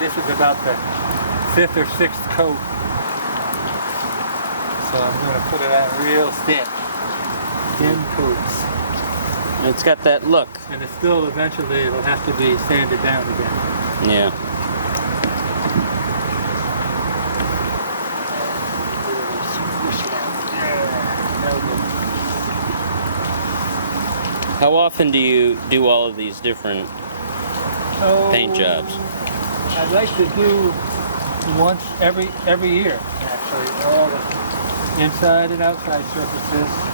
this is about the 5th or 6th coat. So I'm going to put it on real thin coats. It's got that look. And it's still eventually it'll have to be sanded down again. Yeah. How often do you do all of these different paint jobs? I'd like to do once every year, actually, all the inside and outside surfaces.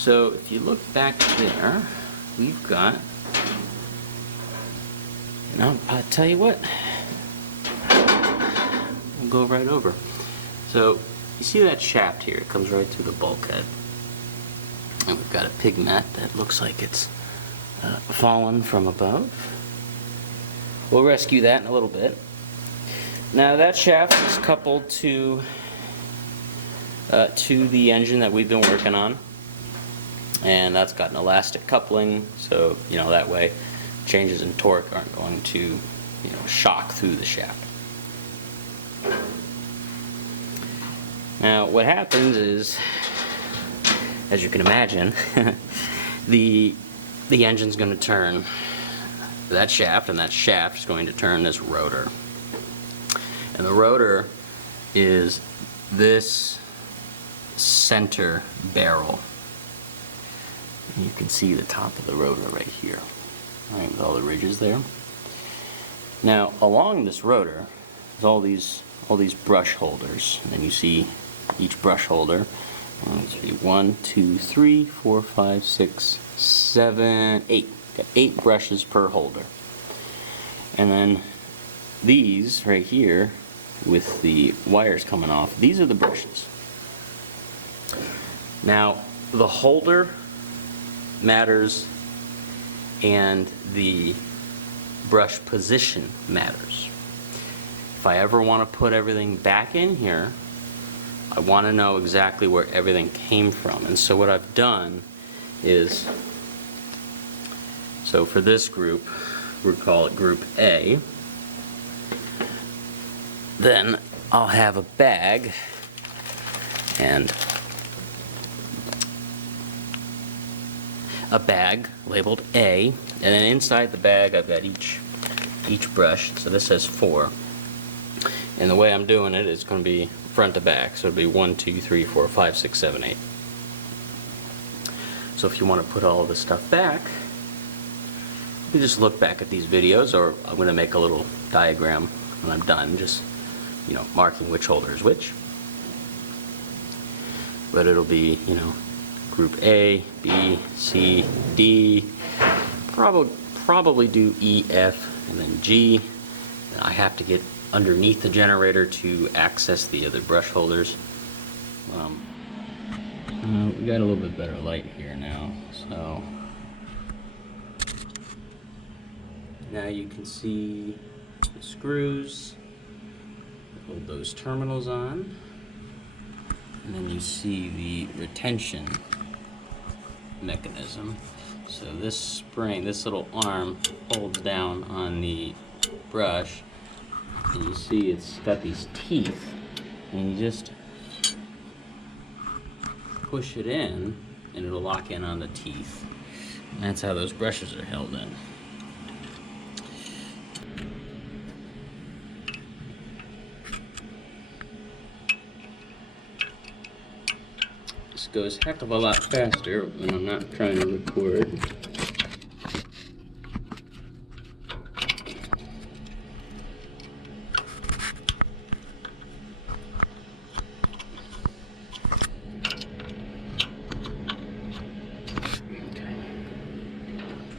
So if you look back there, we've got, and I'll tell you what, we'll go right over. So you see that shaft here, it comes right through the bulkhead. And we've got a pigment that looks like it's fallen from above. We'll rescue that in a little bit. Now that shaft is coupled to the engine that we've been working on, and that's got an elastic coupling, so that way changes in torque aren't going to shock through the shaft. Now what happens is, as you can imagine, the engine's going to turn that shaft, and that shaft is going to turn this rotor. And the rotor is this center barrel. And you can see the top of the rotor right here, right, with all the ridges there. Now along this rotor there's all these brush holders, and then you see each brush holder. 1, 2, 3, 4, 5, 6, 7, 8. Got 8 brushes per holder. And then these right here with the wires coming off, these are the brushes. Now the holder matters and the brush position matters. If I ever want to put everything back in here, I want to know exactly where everything came from. And so what I've done is, so for this group, we'll call it group A. Then I'll have a bag, and a bag labeled A, and then inside the bag I've got each brush. So this says 4. And the way I'm doing it is going to be front to back, so it'll be 1, 2, 3, 4, 5, 6, 7, 8. So if you want to put all of this stuff back, you just look back at these videos, or I'm going to make a little diagram when I'm done, just marking which holder is which. But it'll be group A, B, C, D, probably do E, F, and then G. I have to get underneath the generator to access the other brush holders. We got a little bit better light here now, so now you can see the screws that hold those terminals on, and then you see the retention mechanism. So this spring, this little arm holds down on the brush, and you see it's got these teeth, and you just push it in and it'll lock in on the teeth. And that's how those brushes are held in. This goes a heck of a lot faster when I'm not trying to record.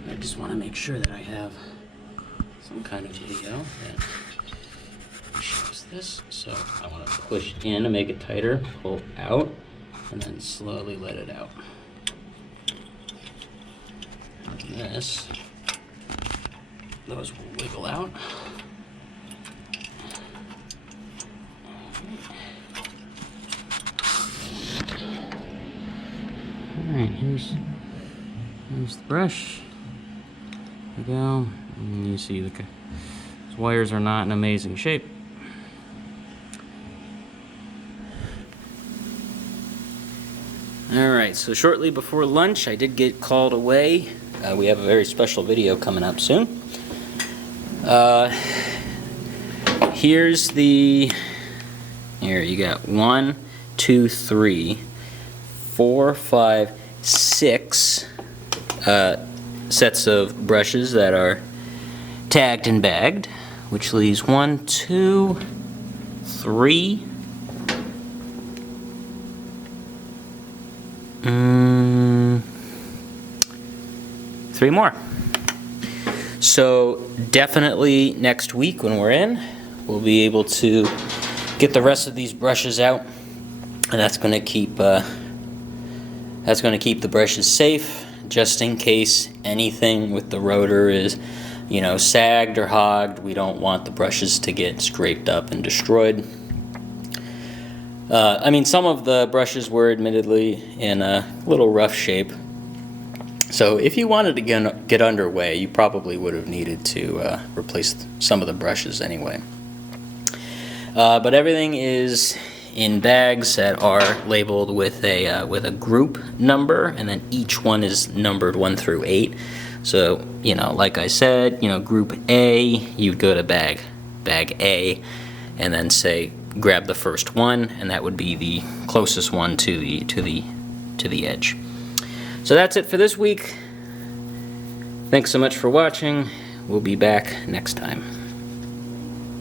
I just want to make sure that I have some kind of video that shows this. So I want to push in to make it tighter, pull out, and then slowly let it out. And this, those will wiggle out. Alright, here's the brush. There we go. And you see these wires are not in amazing shape. Alright, so shortly before lunch I did get called away. We have a very special video coming up soon. Here's the, here you got 1, 2, 3, 4, 5, 6 sets of brushes that are tagged and bagged, which leaves 1, 2, 3, 3 more. So definitely next week when we're in, we'll be able to get the rest of these brushes out, and that's going to keep the brushes safe, just in case anything with the rotor is you know, sagged or hogged. We don't want the brushes to get scraped up and destroyed. I mean, some of the brushes were admittedly in a little rough shape. So if you wanted to get underway, you probably would have needed to replace some of the brushes anyway. But everything is in bags that are labeled with a group number, and then each one is numbered 1 through 8. So, you know, like I said, you know, group A, you'd go to bag A, and then say grab the first one, and that would be the closest one to the edge. So that's it for this week. Thanks so much for watching. We'll be back next time.